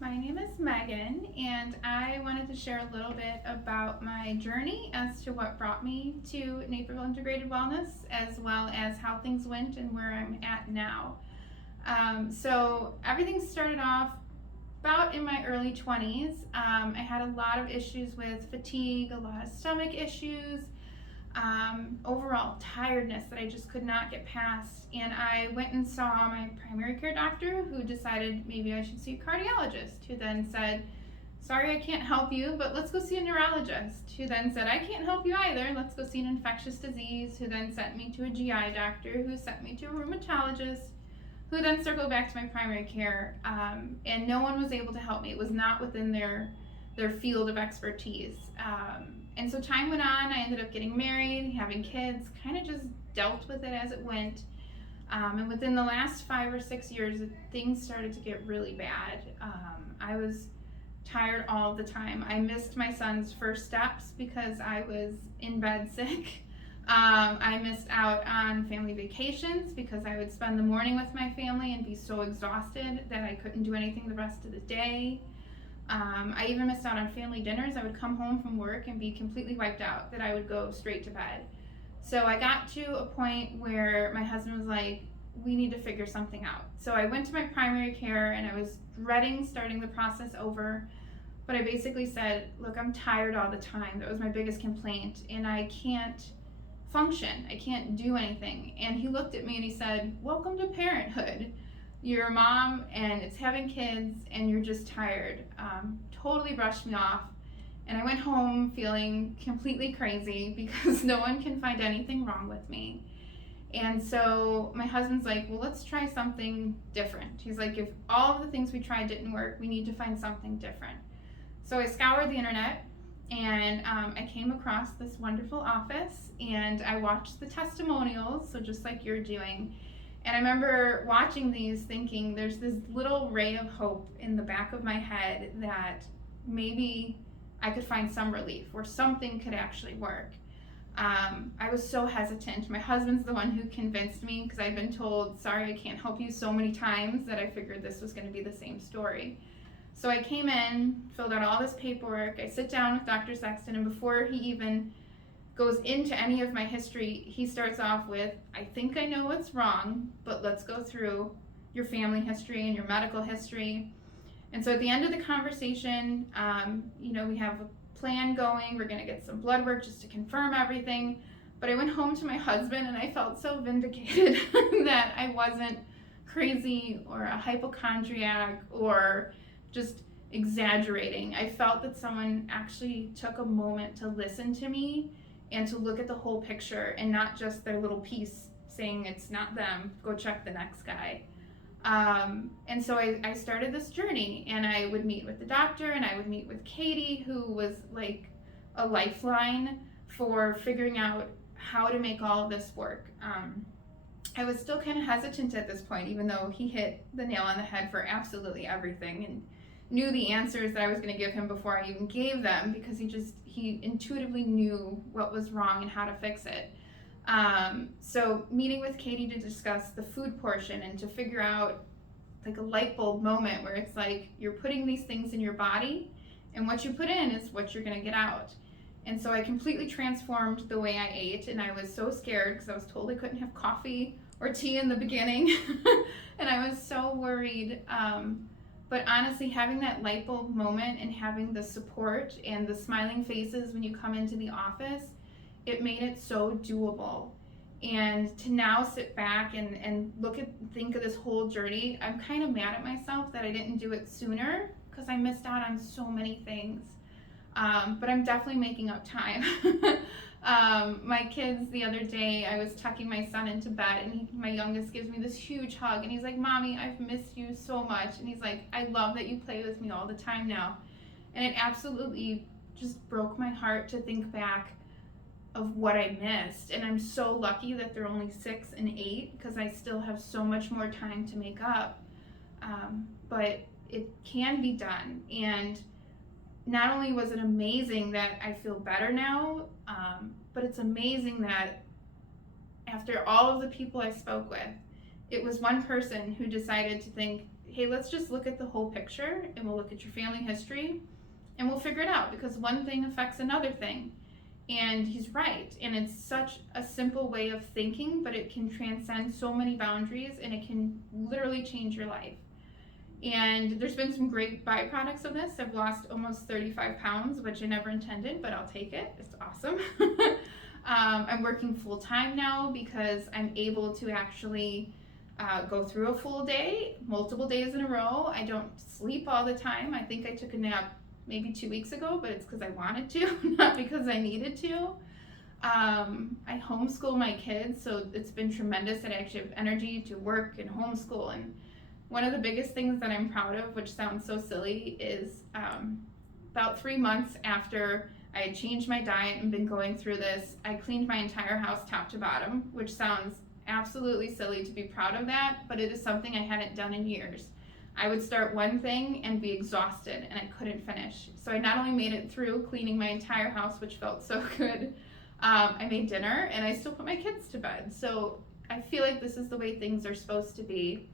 My name is Megan, and I wanted to share a little bit about my journey as to what brought me to Naperville Integrated Wellness, as well as how things went and where I'm at now. So everything started off about in my early 20s. I had a lot of issues with fatigue, a lot of stomach issues, overall tiredness that I just could not get past. And I went and saw my primary care doctor, who decided maybe I should see a cardiologist, who then said, sorry, I can't help you, but let's go see a neurologist, who then said, I can't help you either, let's go see an infectious disease, who then sent me to a GI doctor, who sent me to a rheumatologist, who then circled back to my primary care, and no one was able to help me. It was not within their field of expertise. And so time went on. I ended up getting married, having kids, kind of just dealt with it as it went. And within the last 5 or 6 years, things started to get really bad. I was tired all the time. I missed my son's first steps because I was in bed sick. I missed out on family vacations because I would spend the morning with my family and be so exhausted that I couldn't do anything the rest of the day. I even missed out on family dinners. I would come home from work and be completely wiped out, that I would go straight to bed. So I got to a point where my husband was like, we need to figure something out. So I went to my primary care and I was dreading starting the process over. But I basically said, look, I'm tired all the time. That was my biggest complaint. And I can't function. I can't do anything. And he looked at me and he said, welcome to parenthood. You're a mom and it's having kids and you're just tired. Totally brushed me off. And I went home feeling completely crazy because no one can find anything wrong with me. And so my husband's like, well, let's try something different. He's like, if all of the things we tried didn't work, we need to find something different. So I scoured the internet and I came across this wonderful office and I watched the testimonials, so just like you're doing. And I remember watching these thinking there's this little ray of hope in the back of my head that maybe I could find some relief or something could actually work. I was so hesitant. My husband's the one who convinced me because I'd been told, sorry, I can't help you so many times that I figured this was going to be the same story. So I came in, filled out all this paperwork. I sit down with Dr. Sexton, and before he even goes into any of my history, he starts off with, I think I know what's wrong, but let's go through your family history and your medical history. And so at the end of the conversation, we have a plan going. We're going to get some blood work just to confirm everything. But I went home to my husband and I felt so vindicated that I wasn't crazy or a hypochondriac or just exaggerating. I felt that someone actually took a moment to listen to me and to look at the whole picture and not just their little piece saying it's not them, go check the next guy. And so I started this journey, and I would meet with the doctor and I would meet with Katie, who was like a lifeline for figuring out how to make all of this work. I was still kind of hesitant at this point, even though he hit the nail on the head for absolutely everything and knew the answers that I was going to give him before I even gave them, because he intuitively knew what was wrong and how to fix it. So meeting with Katie to discuss the food portion and to figure out like a light bulb moment where it's like you're putting these things in your body and what you put in is what you're going to get out. And so I completely transformed the way I ate, and I was so scared because I was told I couldn't have coffee or tea in the beginning and I was so worried. But honestly, having that light bulb moment and having the support and the smiling faces when you come into the office, it made it so doable. And to now sit back and think of this whole journey, I'm kind of mad at myself that I didn't do it sooner because I missed out on so many things. But I'm definitely making up time. My kids, the other day, I was tucking my son into bed, and my youngest gives me this huge hug, and he's like, Mommy, I've missed you so much. And he's like, I love that you play with me all the time now. And it absolutely just broke my heart to think back of what I missed. And I'm so lucky that they're only 6 and 8 because I still have so much more time to make up. But it can be done. And not only was it amazing that I feel better now, but it's amazing that after all of the people I spoke with, it was one person who decided to think, hey, let's just look at the whole picture, and we'll look at your family history, and we'll figure it out, because one thing affects another thing. And he's right. And it's such a simple way of thinking, but it can transcend so many boundaries, and it can literally change your life. And there's been some great byproducts of this. I've lost almost 35 pounds, which I never intended, but I'll take it. It's awesome. I'm working full time now because I'm able to actually go through a full day, multiple days in a row. I don't sleep all the time. I think I took a nap maybe 2 weeks ago, but it's because I wanted to, not because I needed to. I homeschool my kids, so it's been tremendous that I actually have energy to work and homeschool. And one of the biggest things that I'm proud of, which sounds so silly, is about 3 months after I had changed my diet and been going through this, I cleaned my entire house top to bottom, which sounds absolutely silly to be proud of that, but it is something I hadn't done in years. I would start one thing and be exhausted, and I couldn't finish. So I not only made it through cleaning my entire house, which felt so good, I made dinner, and I still put my kids to bed. So I feel like this is the way things are supposed to be.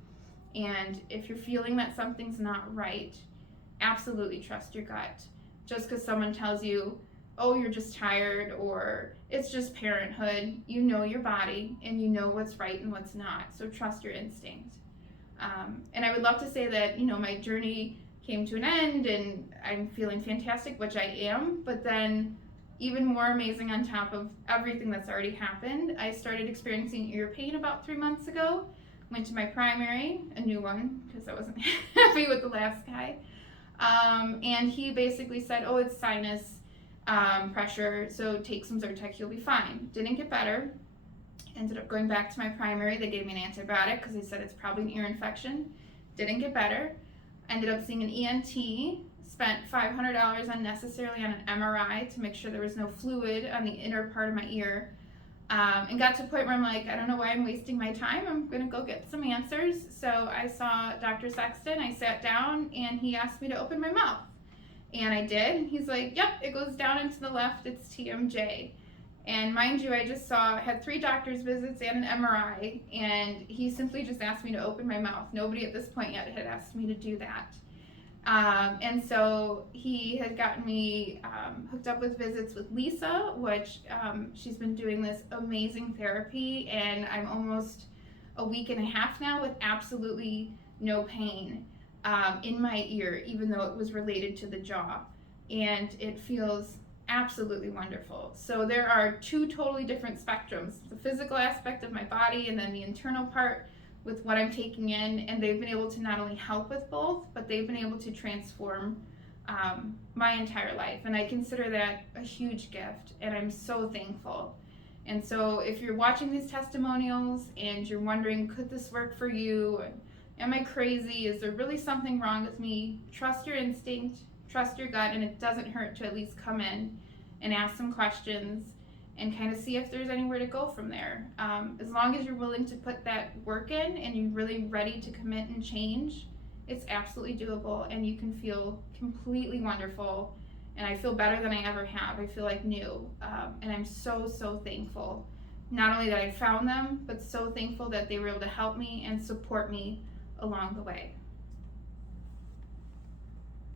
And if you're feeling that something's not right, absolutely trust your gut. Just because someone tells you, oh, you're just tired, or it's just parenthood, you know your body, and you know what's right and what's not. So trust your instinct. And I would love to say that, my journey came to an end and I'm feeling fantastic, which I am, but then even more amazing on top of everything that's already happened, I started experiencing ear pain about 3 months ago. Went to my primary, a new one, because I wasn't happy with the last guy. And he basically said, oh, it's sinus pressure, so take some Zyrtec, you'll be fine. Didn't get better. Ended up going back to my primary. They gave me an antibiotic because they said it's probably an ear infection. Didn't get better. Ended up seeing an ENT. Spent $500 unnecessarily on an MRI to make sure there was no fluid on the inner part of my ear. And got to a point where I'm like, I don't know why I'm wasting my time. I'm going to go get some answers. So I saw Dr. Sexton. I sat down and he asked me to open my mouth. And I did. He's like, yep, it goes down and to the left. It's TMJ. And mind you, I just had 3 doctor's visits and an MRI, and he simply just asked me to open my mouth. Nobody at this point yet had asked me to do that. And so he had gotten me hooked up with visits with Lisa, which she's been doing this amazing therapy, and I'm almost a week and a half now with absolutely no pain in my ear, even though it was related to the jaw. And it feels absolutely wonderful. So there are 2 totally different spectrums, the physical aspect of my body and then the internal part with what I'm taking in, and they've been able to not only help with both, but they've been able to transform my entire life, and I consider that a huge gift, and I'm so thankful. And so if you're watching these testimonials and you're wondering, could this work for you? Am I crazy? Is there really something wrong with me? Trust your instinct, trust your gut, and it doesn't hurt to at least come in and ask some questions and kind of see if there's anywhere to go from there. As long as you're willing to put that work in and you're really ready to commit and change, it's absolutely doable, and you can feel completely wonderful. And I feel better than I ever have. I feel like new. And I'm so, so thankful. Not only that I found them, but so thankful that they were able to help me and support me along the way.